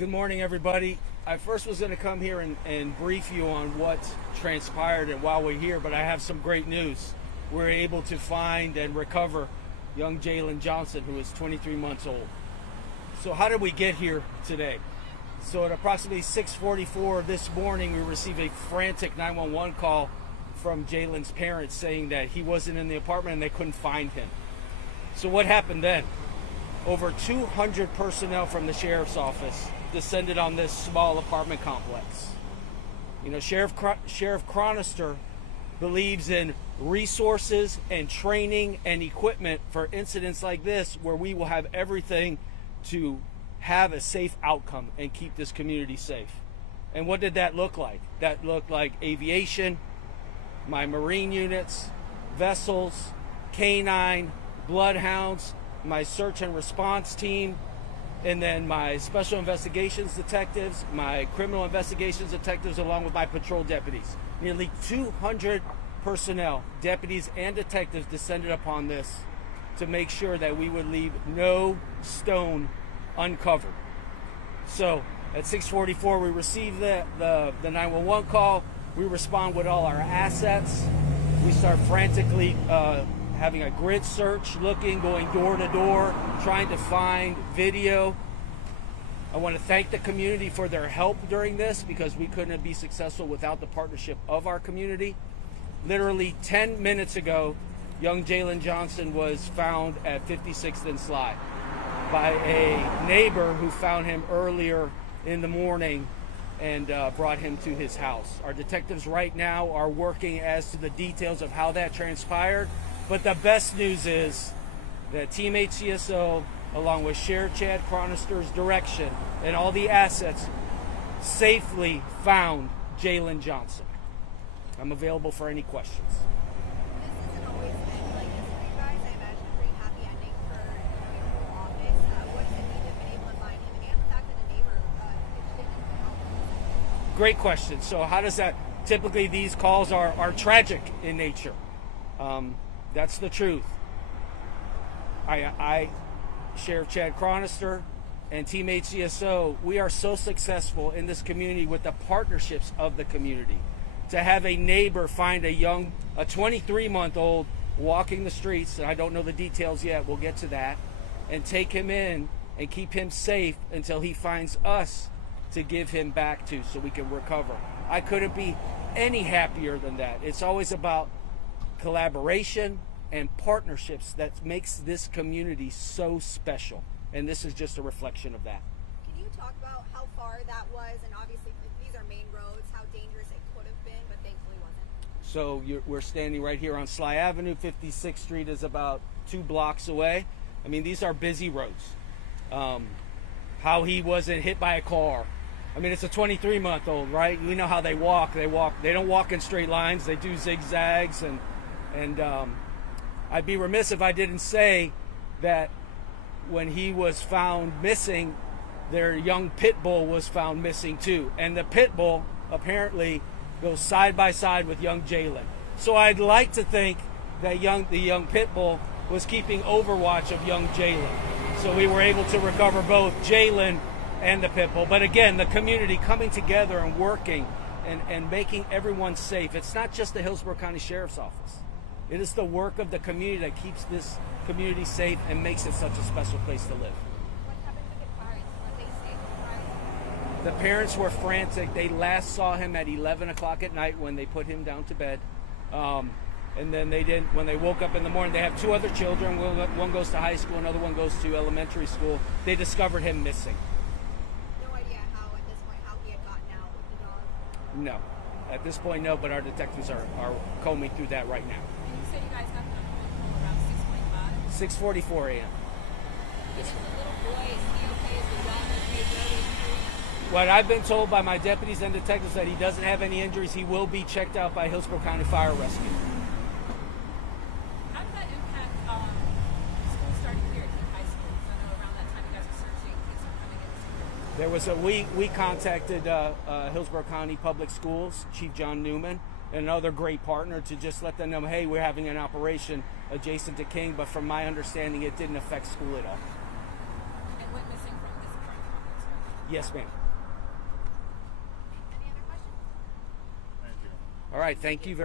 Good morning, everybody. I first was going to come here and brief you on what transpired and while we're here, but I have some great news. We're able to find and recover young Jalen Johnson, who is 23 months old. So how did we get here today? So at approximately 6:44 this morning, we received a frantic 911 call from Jalen's parents saying that he wasn't in the apartment and they couldn't find him. So what happened then? Over 200 personnel from the sheriff's office descended on this small apartment complex. You know, Sheriff Chronister believes in resources and training and equipment for incidents like this, where we will have everything to have a safe outcome and keep this community safe. And what did that look like? That looked like aviation, my Marine units, vessels, canine, bloodhounds, my search and response team, and then my special investigations detectives, my criminal investigations detectives, along with my patrol deputies. Nearly 200 personnel, deputies and detectives, descended upon this to make sure that we would leave no stone uncovered. So at 6:44, we receive the 911 call. We respond with all our assets. We start frantically having a grid search, going door to door, trying to find video. I want to thank the community for their help during this, because we couldn't be successful without the partnership of our community. Literally 10 minutes ago, young Jalen Johnson was found at 56th and Sly by a neighbor who found him earlier in the morning and brought him to his house. Our detectives right now are working as to the details of how that transpired. But the best news is that Team HCSO, along with Sheriff Chad Chronister's direction and all the assets, safely found Jalen Johnson. I'm available for any questions. This isn't always ending like this for you guys. I imagine a pretty happy ending for your whole office. What does it mean to have been able to find him, and the fact that a neighbor didn't help? Great question. So how does that, typically these calls are tragic in nature. That's the truth. I, Sheriff Chad Chronister and Team HCSO, we are so successful in this community with the partnerships of the community. To have a neighbor find a 23-month-old walking the streets, and I don't know the details yet, we'll get to that, and take him in and keep him safe until he finds us to give him back to so we can recover. I couldn't be any happier than that. It's always about collaboration and partnerships that makes this community so special, and this is just a reflection of that. Can you talk about how far that was, and obviously these are main roads, how dangerous it could have been, but thankfully wasn't? So we're standing right here on Sly Avenue. 56th Street is about 2 blocks away. I mean, these are busy roads. How he wasn't hit by a car. I mean, it's a 23-month-old, right? We know how they walk. They don't walk in straight lines. They do zigzags, and I'd be remiss if I didn't say that when he was found missing, their young pit bull was found missing too. And the pit bull apparently goes side by side with young Jalen. So I'd like to think that the young pit bull was keeping overwatch of young Jalen. So we were able to recover both Jalen and the pit bull. But again, the community coming together and working and making everyone safe. It's not just the Hillsborough County Sheriff's Office. It is the work of the community that keeps this community safe and makes it such a special place to live. What happened to the parents? Were they safe with Brian? The parents were frantic. They last saw him at 11 o'clock at night when they put him down to bed. And then when they woke up in the morning, they have 2 other children. One goes to high school, another one goes to elementary school. They discovered him missing. No idea how, at this point, how he had gotten out with the dog? No. At this point, no, but our detectives are combing through that right now. And you said you guys got them around 6:45. 6:44 a.m. Is the little boy, is he okay? Is the dog okay? Is there any injuries? What I've been told by my deputies and detectives that he doesn't have any injuries. He will be checked out by Hillsborough County Fire Rescue. How did that impact school starting here at King High School? Because I know around that time you guys were searching, kids were coming in. There was we contacted Hillsborough County Public Schools, Chief John Newman, and another great partner, to just let them know, hey, we're having an operation adjacent to King, but from my understanding, it didn't affect school at all. And went missing from this apartment complex, right? Yes, ma'am. Any other questions? Thank you. All right. Thank you very